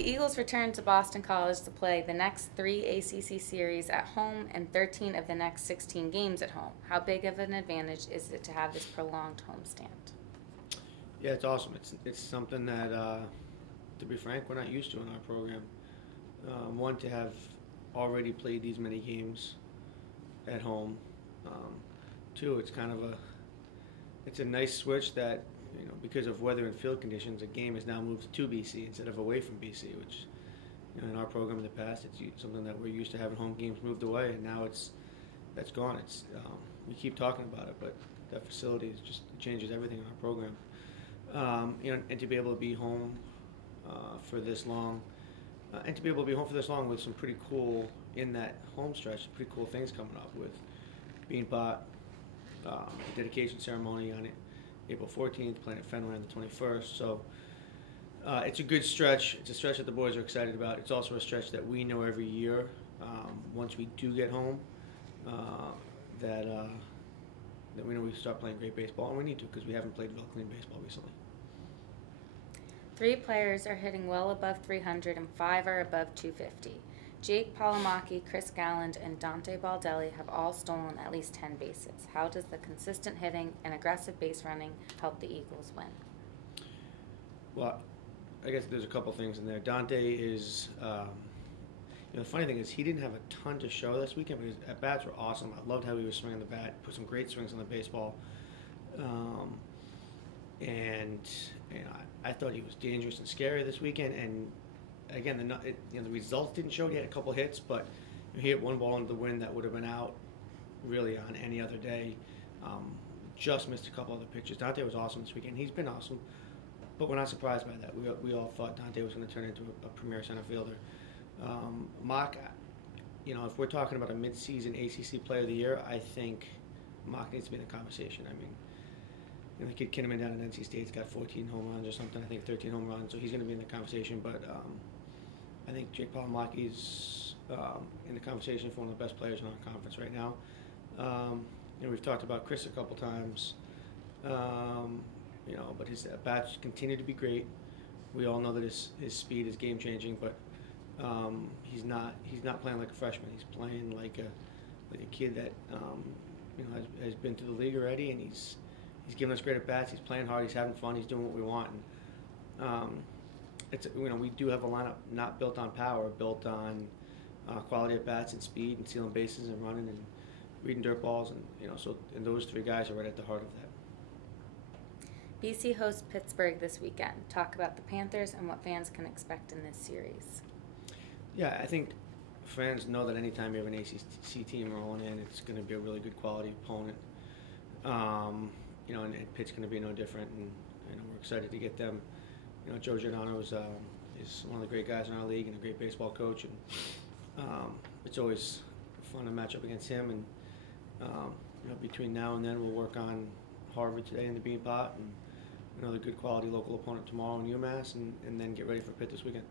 The Eagles return to Boston College to play the next 3 ACC series at home and 13 of the next 16 games at home. How big of an advantage is it to have this prolonged homestand? Yeah, it's awesome. It's something that, to be frank, we're not used to in our program. One, to have already played these many games at home. Two, it's a nice switch that, because of weather and field conditions, a game is now moved to BC instead of away from BC, which, in our program in the past, it's something that we're used to having home games moved away, and now that's gone. We keep talking about it, but that facility it changes everything in our program. And to be able to be home for this long, with some pretty cool, in that home stretch, pretty cool things coming up with being part, the dedication ceremony on April 14th, playing at Fenway on the 21st. So it's a good stretch. It's a stretch that the boys are excited about. It's also a stretch that we know every year, once we do get home, that we know we start playing great baseball, and we need to, because we haven't played well clean baseball recently. 3 players are hitting well above 300 and 5 are above 250. Jake Palomaki, Chris Galland, and Dante Baldelli have all stolen at least 10 bases. How does the consistent hitting and aggressive base running help the Eagles win? Well, I guess there's a couple things in there. Dante is, the funny thing is he didn't have a ton to show this weekend, but his at-bats were awesome. I loved how he was swinging the bat, put some great swings on the baseball. I thought he was dangerous and scary this weekend, and again, the results didn't show. He had a couple hits, but he hit one ball into the wind that would have been out really on any other day. Just missed a couple other pitches. Dante was awesome this weekend. He's been awesome, but we're not surprised by that. We all thought Dante was going to turn into a premier center fielder. Mock, if we're talking about a mid-season ACC Player of the Year, I think Mock needs to be in the conversation. I mean, the kid Kinnaman down at NC State's got 14 home runs or something. I think 13 home runs, so he's going to be in the conversation. But I think Jake Palomaki's in the conversation for one of the best players in our conference right now. We've talked about Chris a couple times, but his at-bats continue to be great. We all know that his speed is game-changing, but he's not playing like a freshman. He's playing like a kid that has been to the league already, and he's giving us great at-bats. He's playing hard. He's having fun. He's doing what we want. And, we do have a lineup not built on power, built on quality at-bats and speed and stealing bases and running and reading dirt balls. And those 3 guys are right at the heart of that. BC hosts Pittsburgh this weekend. Talk about the Panthers and what fans can expect in this series. Yeah, I think fans know that anytime you have an ACC team rolling in, it's going to be a really good quality opponent. And Pitt's going to be no different, and we're excited to get them. Joe Giordano is one of the great guys in our league and a great baseball coach, and it's always fun to match up against him. And between now and then, we'll work on Harvard today in the Beanpot, and another good quality local opponent tomorrow in UMass, and then get ready for Pitt this weekend.